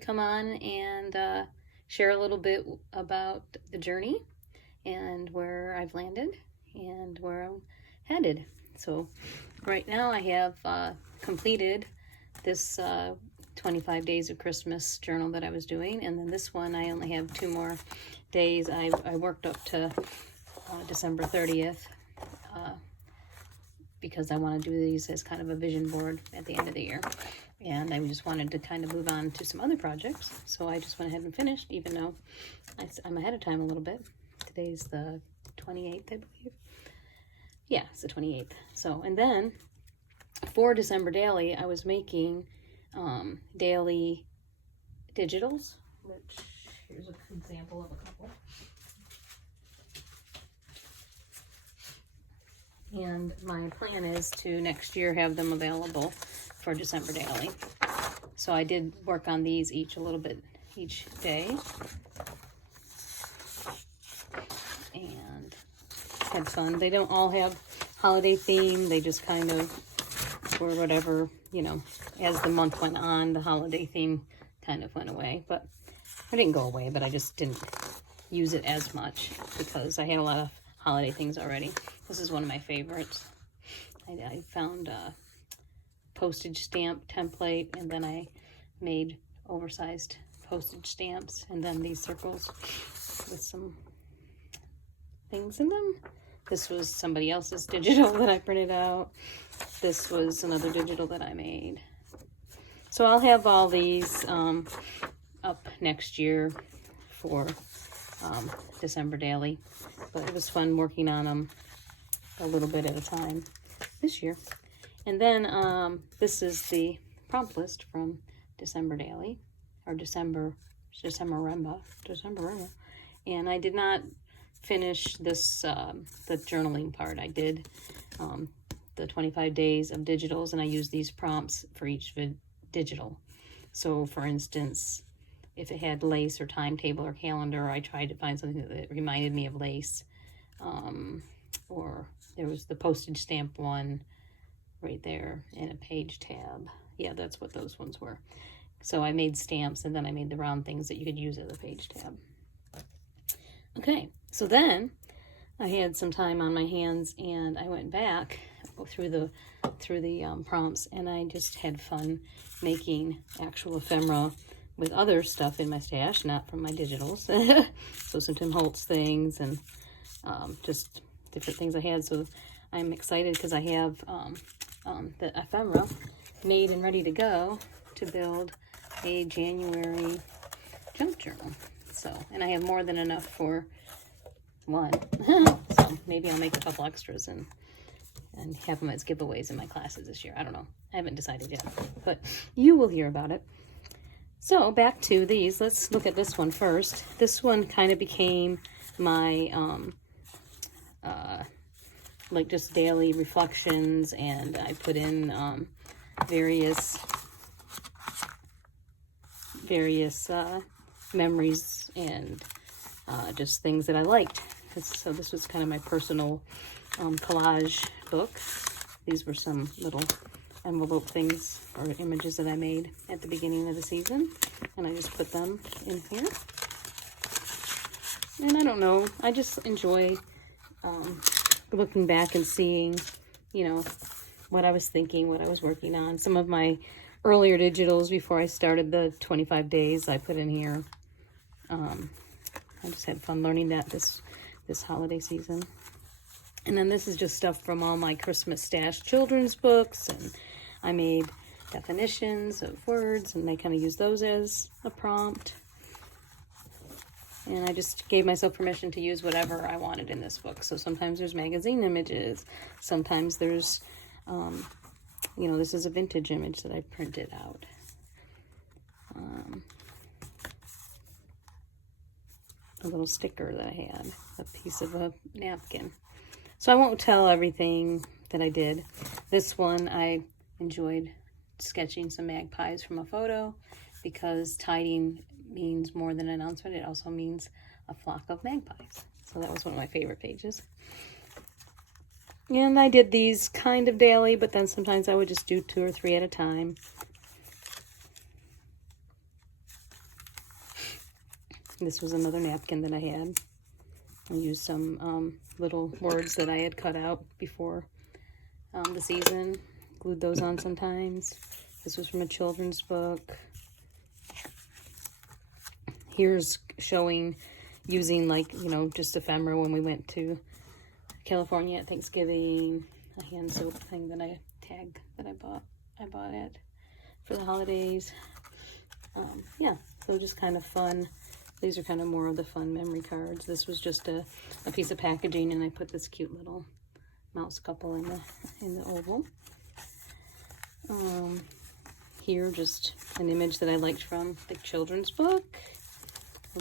come on and share a little bit about the journey and where I've landed and where I'm headed. So right now I have completed this 25 days of Christmas journal that I was doing, and then this one I only have 2 more days. I worked up to December 30th because I want to do these as kind of a vision board at the end of the year, and I just wanted to kind of move on to some other projects, so I just went ahead and finished, even though I'm ahead of time a little bit. Today's the 28th, I believe. Yeah, it's the 28th. So, and then for December Daily, I was making daily digitals, which here's an example of a couple. And my plan is to next year have them available for December Daily. So I did work on these each a little bit each day. And had fun. They don't all have holiday theme. They just kind of were whatever, you know, as the month went on, the holiday theme kind of went away. But it didn't go away, but I just didn't use it as much because I had a lot of holiday things already. This is one of my favorites. I found a postage stamp template, and then I made oversized postage stamps, and then these circles with some things in them. This was somebody else's digital that I printed out. This was another digital that I made. So I'll have all these up next year for December Daily, but it was fun working on them a little bit at a time this year. And then this is the prompt list from December Daily, or December Remba. And I did not finish this, the journaling part. I did the 25 days of digitals, and I used these prompts for each digital. So for instance, if it had lace or timetable or calendar, I tried to find something that reminded me of lace. Or there was the postage stamp one right there and a page tab. Yeah, that's what those ones were. So I made stamps, and then I made the round things that you could use as a page tab. Okay, so then I had some time on my hands, and I went back through the prompts, and I just had fun making actual ephemera with other stuff in my stash, not from my digitals. So some Tim Holtz things and just different things I had. So I'm excited because I have the ephemera made and ready to go to build a January junk journal. So, and I have more than enough for one. So maybe I'll make a couple extras and have them as giveaways in my classes this year. I don't know. I haven't decided yet, but you will hear about it. So back to these. Let's look at this one first. This one kind of became my like just daily reflections, and I put in various memories and just things that I liked. So this was kind of my personal collage book. These were some little envelope things or images that I made at the beginning of the season, and I just put them in here. And I don't know, I just enjoy looking back and seeing, you know, what I was thinking, what I was working on. Some of my earlier digitals before I started the 25 days I put in here. I just had fun learning that this holiday season. And then this is just stuff from all my Christmas stash children's books, and I made definitions of words, and I kind of use those as a prompt. And I just gave myself permission to use whatever I wanted in this book. So sometimes there's magazine images. Sometimes there's, you know, this is a vintage image that I printed out. A little sticker that I had, a piece of a napkin. So I won't tell everything that I did. This one, I enjoyed sketching some magpies from a photo because tidying means more than an announcement. It also means a flock of magpies. So that was one of my favorite pages. And I did these kind of daily, but then sometimes I would just do 2 or 3 at a time. This was another napkin that I had. I used some little words that I had cut out before the season. Glued those on sometimes. This was from a children's book. Here's showing using, like, you know, just ephemera when we went to California at Thanksgiving. A hand soap thing that I bought it for the holidays. Yeah, so just kind of fun. These are kind of more of the fun memory cards. This was just a piece of packaging, and I put this cute little mouse couple in the oval. Here, just an image that I liked from the children's book,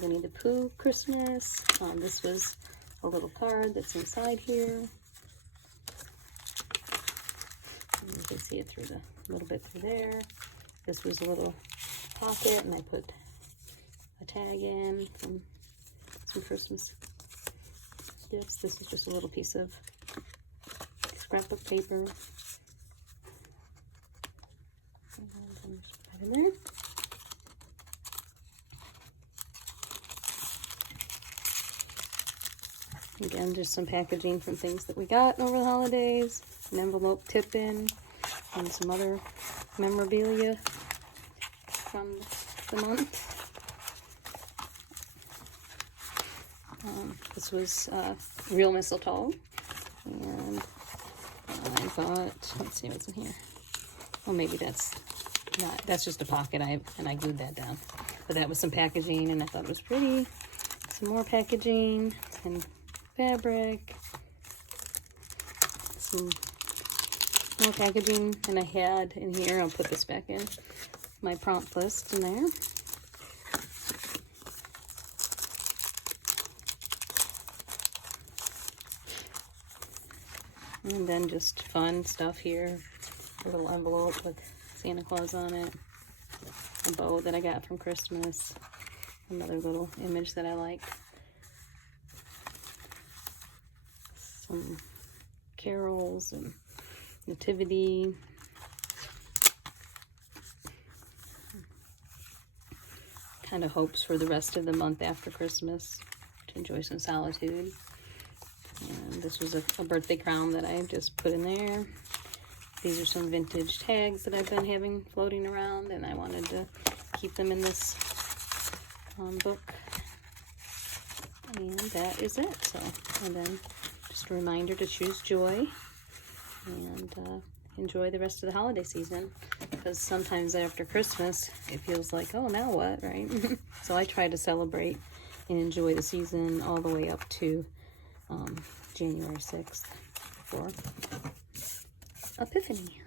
Winnie the Pooh Christmas. This was a little card that's inside here. And you can see it through a little bit through there. This was a little pocket, and I put a tag in from some Christmas gifts. This is just a little piece of scrapbook paper. In there. Again, just some packaging from things that we got over the holidays. An envelope tip-in and some other memorabilia from the month. This was real mistletoe, and I thought, let's see what's in here. Well, maybe that's just a pocket, and I glued that down. But that was some packaging, and I thought it was pretty. Some more packaging and fabric. Some more packaging, and I had in here, I'll put this back in, my prompt list in there. And then just fun stuff here. A little envelope with Santa Claus on it. A bow that I got from Christmas. Another little image that I like. Some carols and nativity. Kind of hopes for the rest of the month after Christmas to enjoy some solitude. And this was a birthday crown that I just put in there. These are some vintage tags that I've been having floating around, and I wanted to keep them in this book. And that is it. So, and then just a reminder to choose joy and enjoy the rest of the holiday season, because sometimes after Christmas it feels like, oh, now what, right? So I try to celebrate and enjoy the season all the way up to January 6th for Epiphany.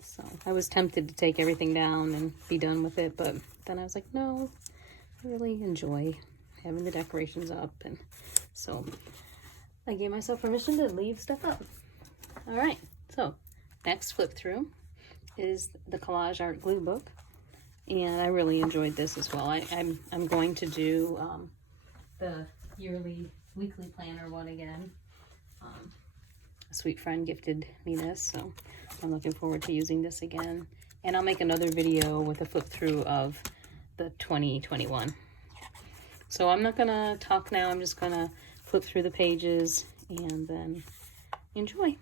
So I was tempted to take everything down and be done with it, but then I was like, no, I really enjoy having the decorations up, and so I gave myself permission to leave stuff up. All right, so next flip through is the Collage Art Glue Book, and I really enjoyed this as well. I'm going to do the weekly planner one again. A sweet friend gifted me this, so I'm looking forward to using this again. And I'll make another video with a flip through of the 2021. So I'm not gonna talk now, I'm just gonna flip through the pages and then enjoy.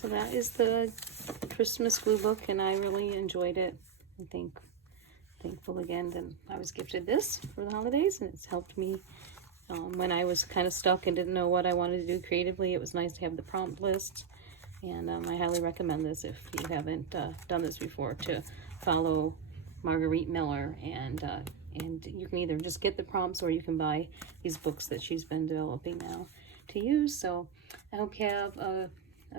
So that is the Christmas glue book, and I really enjoyed it. I think thankful again that I was gifted this for the holidays, and it's helped me when I was kind of stuck and didn't know what I wanted to do creatively. It was nice to have the prompt list, and I highly recommend this if you haven't done this before, to follow Margarete Miller, and you can either just get the prompts or you can buy these books that she's been developing now to use. So I hope you have a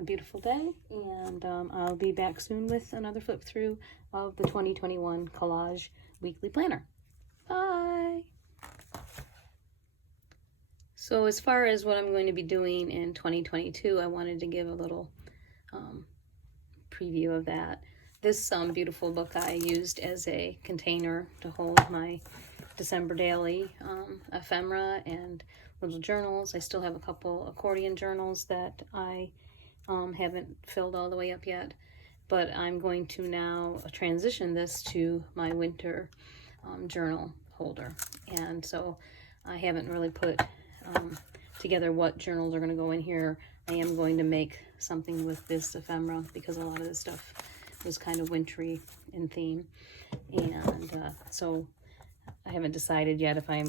beautiful day, and I'll be back soon with another flip through of the 2021 Collage Weekly Planner. Bye! So as far as what I'm going to be doing in 2022, I wanted to give a little preview of that. This beautiful book I used as a container to hold my December Daily ephemera and little journals. I still have a couple accordion journals that I haven't filled all the way up yet, but I'm going to now transition this to my winter journal holder. And so I haven't really put together what journals are going to go in here. I am going to make something with this ephemera because a lot of this stuff was kind of wintry in theme, and so I haven't decided yet if I'm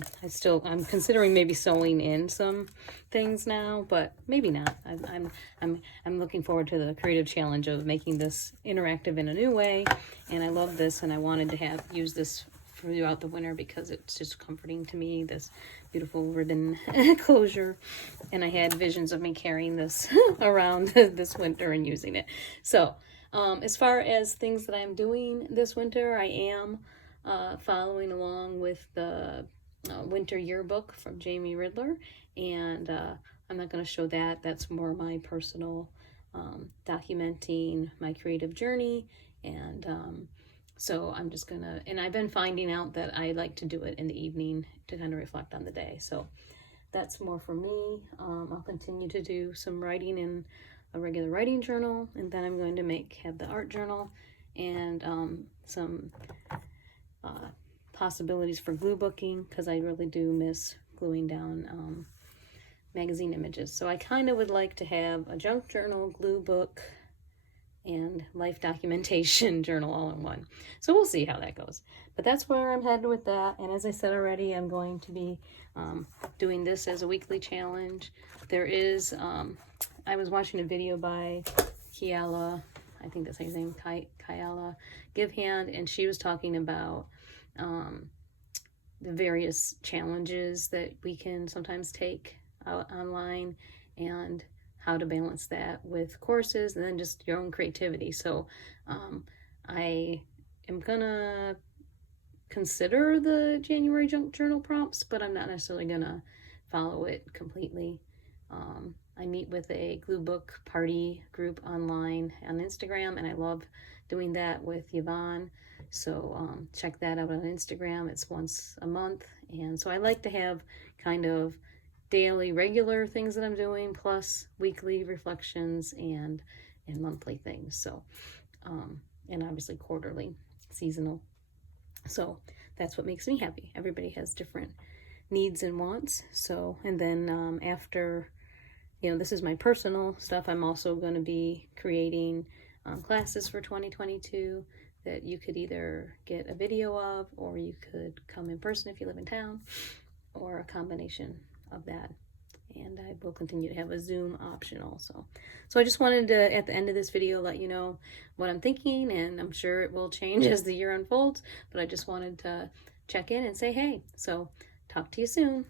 considering maybe sewing in some things now, but maybe not. I'm looking forward to the creative challenge of making this interactive in a new way, and I love this, and I wanted to use this throughout the winter because it's just comforting to me, this beautiful ribbon closure, and I had visions of me carrying this around this winter and using it. So as far as things that I'm doing this winter, I am following along with the winter yearbook from Jamie Ridler, and I'm not going to show that. That's more my personal documenting my creative journey, and so I'm just gonna, and I've been finding out that I like to do it in the evening to kind of reflect on the day. So that's more for me. I'll continue to do some writing in a regular writing journal, and then I'm going to have the art journal and some possibilities for glue booking, because I really do miss gluing down magazine images. So I kind of would like to have a junk journal, glue book, and life documentation journal all in one. So we'll see how that goes. But that's where I'm headed with that. And as I said already, I'm going to be doing this as a weekly challenge. There is, I was watching a video by Kiala, I think that's his name, Kiala Givehand, and she was talking about the various challenges that we can sometimes take out online, and how to balance that with courses and then just your own creativity. So I am gonna consider the January junk journal prompts, but I'm not necessarily gonna follow it completely. I meet with a glue book party group online on Instagram, and I love doing that with Yvonne. So check that out on Instagram. It's once a month, and so I like to have kind of daily regular things that I'm doing, plus weekly reflections and monthly things. So and obviously quarterly, seasonal. So that's what makes me happy. Everybody has different needs and wants. So, and then after, this is my personal stuff, I'm also going to be creating classes for 2022 that you could either get a video of, or you could come in person if you live in town, or a combination of that. And I will continue to have a Zoom option also. So I just wanted to, at the end of this video, let you know what I'm thinking, and I'm sure it will change as the year unfolds, but I just wanted to check in and say hey. So talk to you soon.